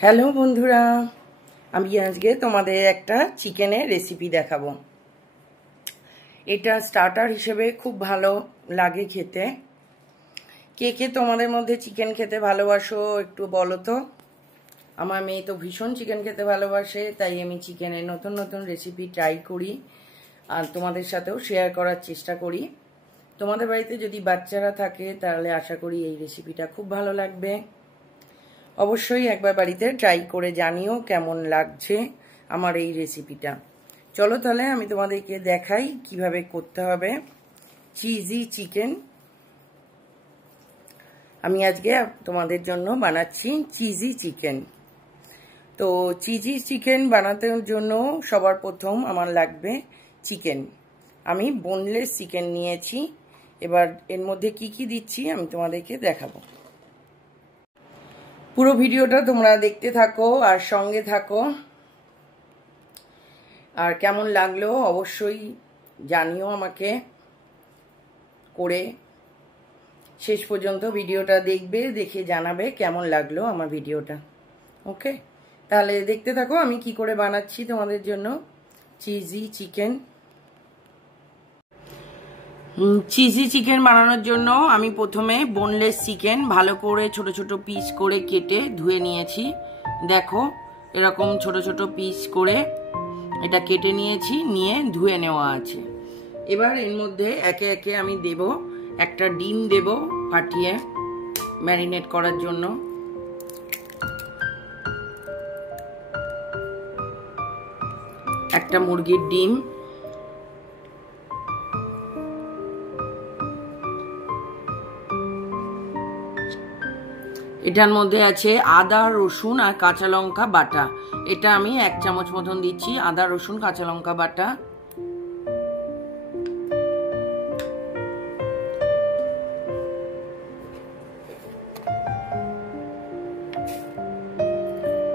Hello বন্ধুরা, আমি আজকে তোমাদের একটা চিকেনের রেসিপি দেখাবো। এটা স্টার্টার হিসেবে খুব ভালো লাগে খেতে। কে কে তোমাদের মধ্যে চিকেন খেতে ভালোবাসো একটু বলো তো। আমার মেয়ে তো ভীষণ চিকেন খেতে ভালোবাসে, তাই আমি চিকেনের নতুন নতুন রেসিপি ট্রাই করি আর তোমাদের সাথেও শেয়ার করার চেষ্টা করি। তোমাদের বাড়িতে যদি বাচ্চারা থাকে তাহলে আশা করি এই রেসিপিটা খুব ভালো লাগবে। অবশ্যই একবার বাড়িতে ট্রাই করে জানিও কেমন লাগছে আমার এই রেসিপিটা। চলো তাহলে আমি তোমাদেরকে দেখাই কিভাবে করতে হবে চিজি চিকেন। আমি আজকে তোমাদের জন্য বানাচ্ছি চিজি চিকেন। তো চিজি চিকেন বানাতে জন্য সবার প্রথম আমার লাগবে চিকেন। আমি বোনলেস চিকেন নিয়েছি। এবার এর মধ্যে কি কি দিচ্ছি আমি তোমাদেরকে দেখাবো। পুরো ভিডিওটা তোমরা দেখতে থাকো আর সঙ্গে থাকো। আর কেমন লাগলো অবশ্যই জানিও আমাকে করে। শেষ পর্যন্ত ভিডিওটা দেখবে, দেখে জানাবে কেমন লাগলো আমার ভিডিওটা। ওকে, তাহলে দেখতে থাকো আমি কি করে বানাচ্ছি তোমাদের জন্য চিজি চিকেন। চিজি চিকেন বানানোর জন্য আমি প্রথমে বোনলেস চিকেন ভালো করে ছোট ছোট পিস করে কেটে ধুয়ে নিয়েছি। দেখো এরকম ছোট ছোট পিস করে এটা কেটে নিয়েছি, নিয়ে ধুয়ে নেওয়া আছে। এবার এর মধ্যে একে একে আমি দেব একটা ডিম দেব ফাটিয়ে ম্যারিনেট করার জন্য। একটা মুরগির ডিম, এটার মধ্যে আছে আদা রসুন আর কাঁচা লঙ্কা বাটা। এটা আমি 1 চামচ মতন দিচ্ছি আদা রসুন কাঁচা লঙ্কা বাটা।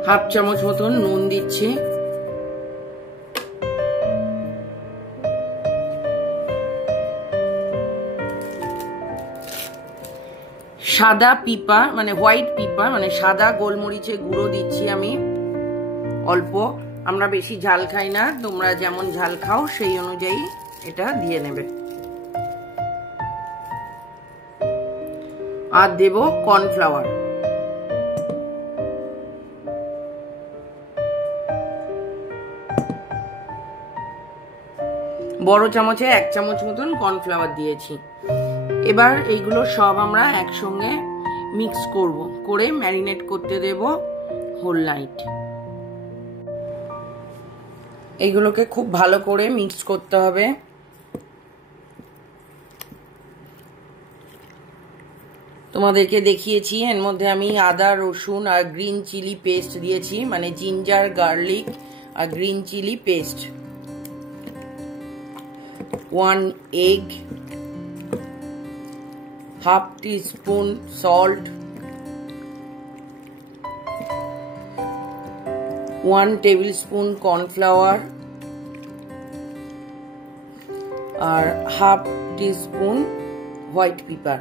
হাফ চামচ মতন নুন দিচ্ছি। সাদা পিপা মানে হোয়াইট পিপা মানে সাদা গোলমরিচের গুঁড়ো দিচ্ছি আমি অল্প। আমরা বেশি ঝাল খাই না, তোমরা যেমন ঝাল খাও সেই অনুযায়ী এটা দিয়ে নেবে। আর দেব কর্নফ্লাওয়ার। বড় চামচে 1 চামচ মতন কর্নফ্লাওয়ার দিয়েছি। এবার এইগুলো সব আমরা একসঙ্গে মিক্স করব, করে ম্যারিনেট করতে দেব হোল নাইট। এইগুলোকে খুব ভালো করে মিক্স করতে হবে। তোমাদেরকে দেখিয়েছি এর মধ্যে আমি আদা রসুন আর গ্রিন চিলি পেস্ট দিয়েছি, মানে জিঞ্জার গার্লিক আর green chilli paste. 1 egg, half teaspoon salt, 1 tablespoon corn flour আর half teaspoon white pepper।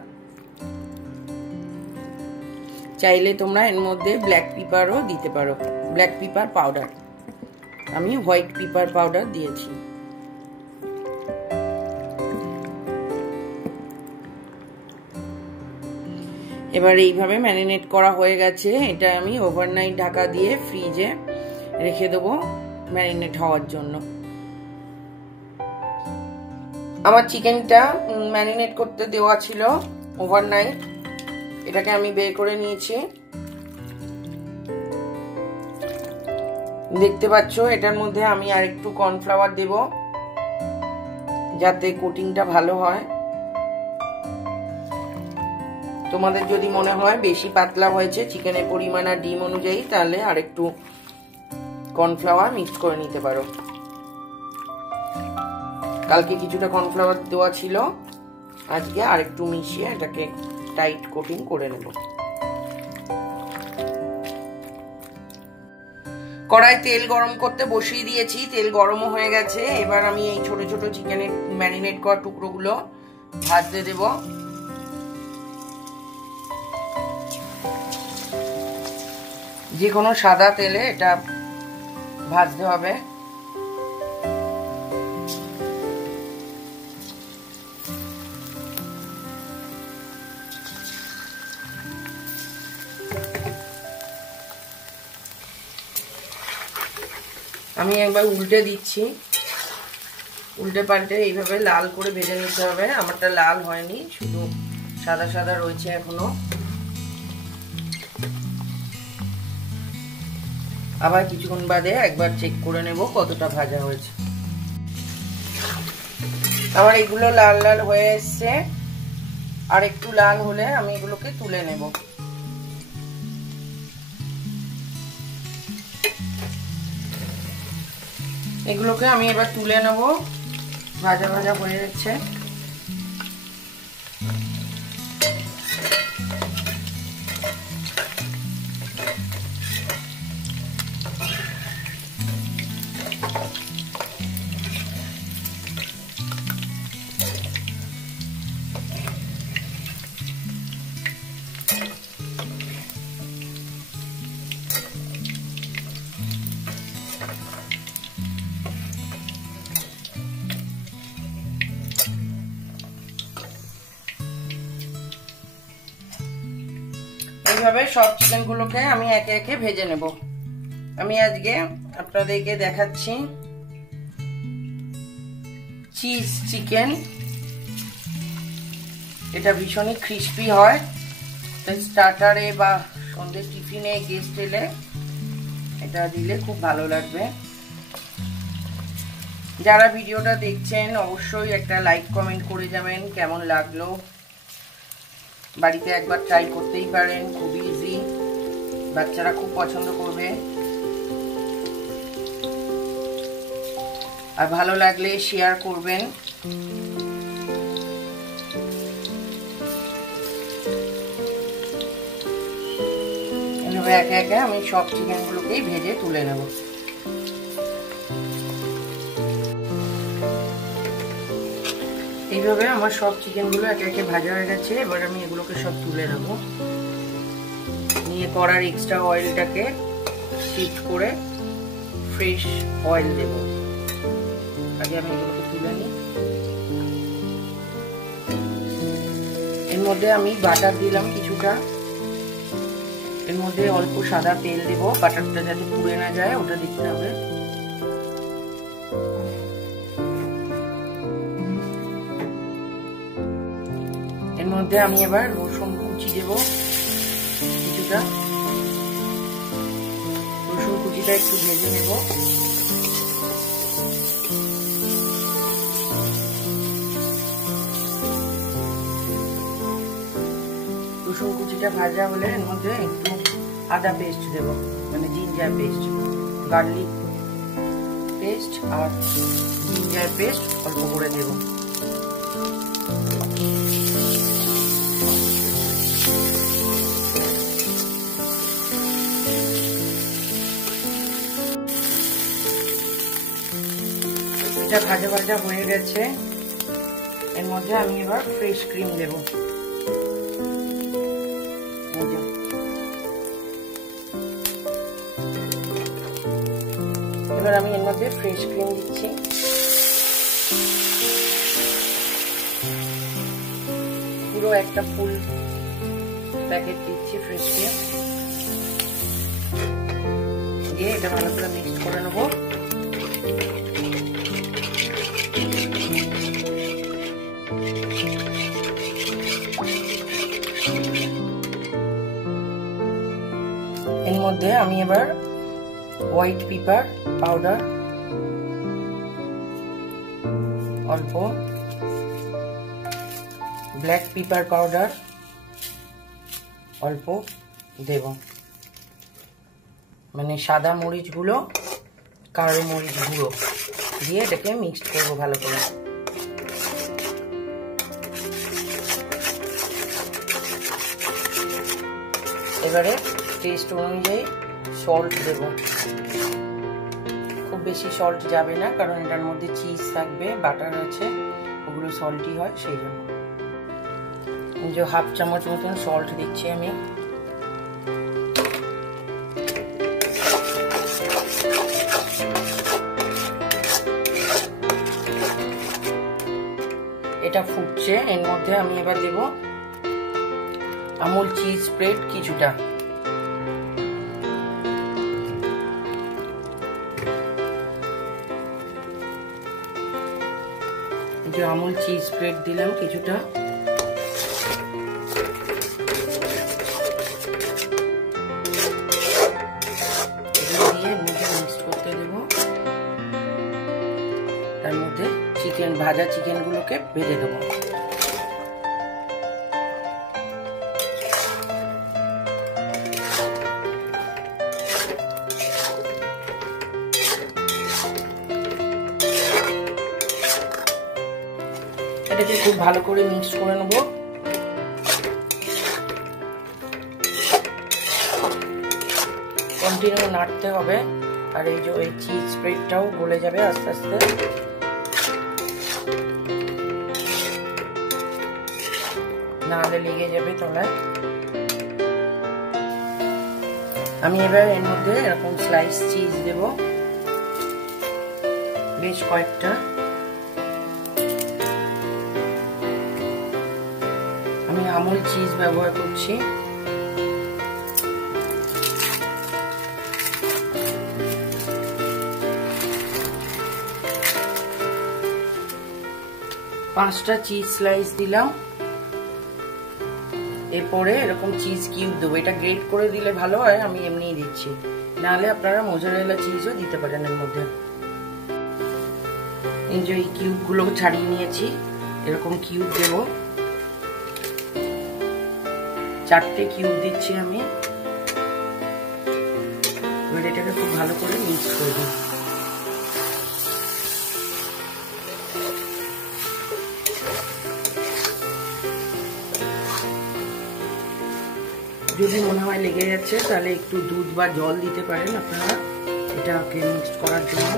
চাইলে তোমরা এর মধ্যে ব্ল্যাক পেপারও দিতে পারো, ব্ল্যাক পেপার পাউডার। আমি হোয়াইট পেপার পাউডার দিয়েছি। এবার এইভাবে ম্যারিনেট করা হয়ে গেছে। এটা আমি ওভারনাইট ঢাকা দিয়ে ফ্রিজে রেখে দেবো ম্যারিনেট হওয়ার জন্য। আমার চিকেনটা ম্যারিনেট করতে দেওয়া ছিল ওভারনাইট। এটাকে আমি বের করে নিয়েছি। দেখতে পাচ্ছ এটার মধ্যে আমি আর একটু কর্নফ্লাওয়ার দেব যাতে কোটিংটা ভালো হয়। তোমাদের যদি মনে হয় বেশি পাতলা হয়েছে চিকেনের পরিমাণ আর ডিম অনুযায়ী, তাহলে আর একটু কর্নফ্লাওয়ার মিক্স করে নিতে পারো। কালকে কিছুটা কর্নফ্লাওয়ার দেওয়া ছিল, আজকে আর একটু মিশিয়ে এটাকে টাইট কোটিং করে নেব। কড়াই তেল গরম করতে বসিয়ে দিয়েছি, তেল গরমও হয়ে গেছে। এবার আমি এই ছোট ছোট চিকেনের ম্যারিনেট করা টুকরোগুলো ভাজতে দেবো। যে কোনো সাদা তেলে এটা ভাজতে হবে। আমি একবার উল্টে দিচ্ছি, উল্টে পাল্টে এইভাবে লাল করে ভেজে নিতে হবে। আমারটা লাল হয়নি, শুধু সাদা সাদা রয়েছে এখনো। আবার কিছুক্ষণ বাদে একবার চেক করে নেব কতটা ভাজা হয়েছে। আমার এগুলো লাল লাল হয়ে এসছে, আর একটু লাল হলে আমি এগুলোকে তুলে নেব। এগুলোকে আমি এবার তুলে নেব, ভাজা ভাজা হয়ে যাচ্ছে। এইভাবে সব চিকেনগুলোকে আমি একে একে ভেজে নেব। আমি আজকে আপনাদেরকে দেখাচ্ছি চিজ চিকেন। এটা ভীষণই ক্রিস্পি হয়, স্টার্টারে বা সন্ধ্যে টিফিনে গেস্ট এলে এটা দিলে খুব ভালো লাগবে। যারা ভিডিওটা দেখছেন অবশ্যই একটা লাইক কমেন্ট করে যাবেন কেমন লাগলো। বাড়িতে একবার ট্রাই করতেই পারেন, খুব ইজি, বাচ্চারা খুব পছন্দ করবে। আর ভালো লাগলে শেয়ার করবেন। এভাবে একে একে আমি সব চিকেনগুলোকেই ভেজে তুলে নেব। এইভাবে আমার সব চিকেনগুলো একে একে ভাজা হয়ে গেছে। এবার আমি এগুলোকে সব তুলে নেব, নিয়ে কড়ার এক্সট্রা অয়েলটাকে শিফট করে ফ্রেশ অয়েল দেব। আগে আমি এগুলোকে তুলে নিই। এর মধ্যে আমি বাটার দিলাম কিছুটা, এর মধ্যে অল্প সাদা তেল দেব, বাটারটা যাতে পুড়ে না যায় ওটা দেখতে হবে। এর মধ্যে আমি এবার রসুন কুচি দেব কিছুটা। রসুন কুচিটা একটু ভেজে নেব। রসুন কুচিটা ভাজা হলে এর মধ্যে একটু আদা পেস্ট দেব, মানে জিঞ্জার পেস্ট, গার্লিক পেস্ট আর জিঞ্জার পেস্ট অল্প করে দেব। এটা ভাজা ভাজা হয়ে গেছে। এর মধ্যে আমি এবার ফ্রেশ ক্রিম দেব। এবার আমি এর মধ্যে ফ্রেশ ক্রিম দিচ্ছি। পুরো একটা ফুল প্যাকেট দিচ্ছি ফ্রেশ ক্রিম দিয়ে এটা ভালো করে মিক্স করে নেবো। এর মধ্যে আমি এবার হোয়াইট পেপার পাউডার অল্প, ব্ল্যাক পেপার পাউডার অল্প দেব, মানে সাদা মরিচগুলো কালো মরিচ গুঁড়ো দিয়ে এটাকে মিক্সড করবো ভালো করে। এবারে টেস্ট অনুযায়ী সল্ট দেব। খুব বেশি সল্ট যাবে না, কারণ এটার মধ্যে চিজ থাকবে, বাটার আছে, ওগুলো সল্টি হয় সেই জন্য। যে হাফ চামচ মতন সল্ট দিচ্ছি আমি। এটা ফুটছে, এর মধ্যে আমি এবার দেব আমুল চিজ স্প্রেড কিছুটা। যে আমুল চিজ স্প্রেড দিলাম কিছুটা, দিয়ে মিক্স করতে দেব। তার মধ্যে ভাজা চিকেন গুলোকে ভেজে দেবো। এটাকে খুব ভালো করে মিক্স করে নেব। কন্টিনিউ নাড়তে হবে, আর এই যে এই চিজ স্প্রেডটাও গলে যাবে আস্তে আস্তে। নাহলে লেগে যাবে তলায়। আমি এবার এর মধ্যে এরকম স্লাইস চিজ দেব, বেশ কয়েকটা। আমি আমুল চিজ ব্যবহার করছি। পাঁচটা চিজ স্লাইস দিলাম। এরপরে এরকম চিজ কিউব দেবো। এটা গ্রেট করে দিলে ভালো হয়, আমি এমনিই দিচ্ছি, নাহলে আপনারা মোজারেলা চিজও দিতে পারেন এর মধ্যে। এই যে এই কিউব গুলো ছাড়িয়ে নিয়েছি, এরকম কিউব দেব। 4টে কিউব দিচ্ছি আমি। এবার এটাকে খুব ভালো করে মিক্স করে দিই। যদি মনে হয় লেগে যাচ্ছে তাহলে একটু দুধ বা জল দিতে পারেন আপনারা এটাকে মিক্স করার জন্য।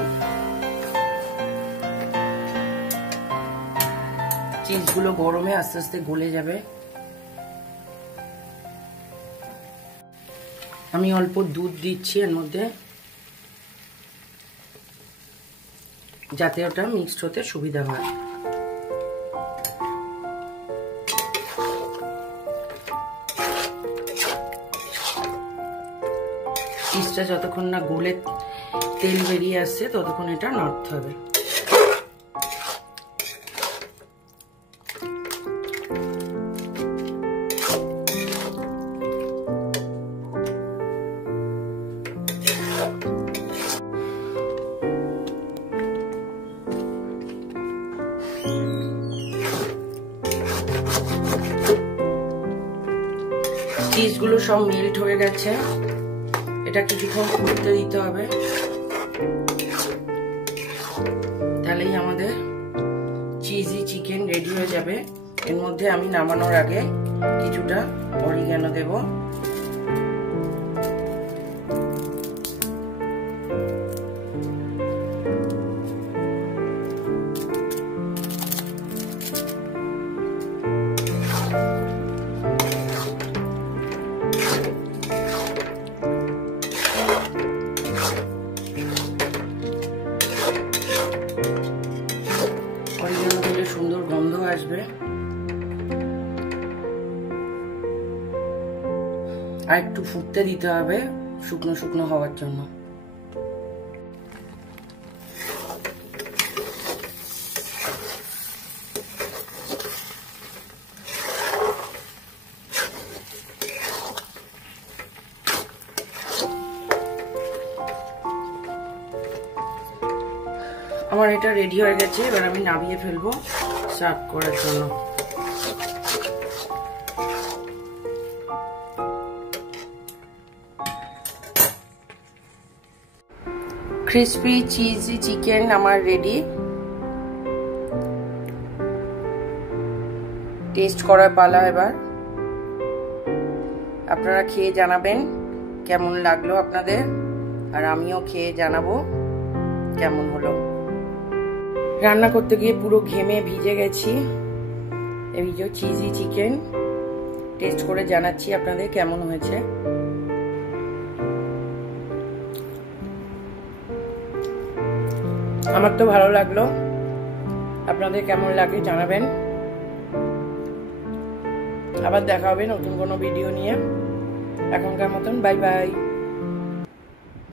চিজগুলো গরমে আস্তে আস্তে গলে যাবে। আমি অল্প দুধ দিচ্ছি এর মধ্যে, যাতে ওটা মিক্সড হতে সুবিধা হয়। চিজটা যতক্ষণ না গলে তেল বেরিয়ে আসছে ততক্ষণ এটা নাড়তে হবে। চিজগুলো সব মেল্ট হয়ে গেছে, এটা কিছুক্ষণ ফুটতে দিতে হবে, তাহলেই আমাদের চিজি চিকেন রেডি হয়ে যাবে। এর মধ্যে আমি নামানোর আগে কিছুটা অরিগ্যানো দেব। সুন্দর গন্ধ আসবে। আর একটু ফুটতে দিতে হবে শুকনো শুকনো হওয়ার জন্য। আমার এটা রেডি হয়ে গেছে, এবার আমি নামিয়ে ফেলবো সার্ভ করার জন্য। ক্রিসপি চিজি চিকেন আমার রেডি। টেস্ট করার পালা এবার। আপনারা খেয়ে জানাবেন কেমন লাগলো আপনাদের, আর আমিও খেয়ে জানাবো কেমন হলো। রান্না করতে গিয়ে পুরো ঘেমে ভিজে গেছি। এই যে চিজি চিকেন টেস্ট করে জানাচ্ছি আপনাদের কেমন হয়েছে। আমার তো ভালো লাগলো, আপনাদের কেমন লাগে জানাবেন। আবার দেখা হবে নতুন কোনো ভিডিও নিয়ে। এখনকার মতন বাই বাই।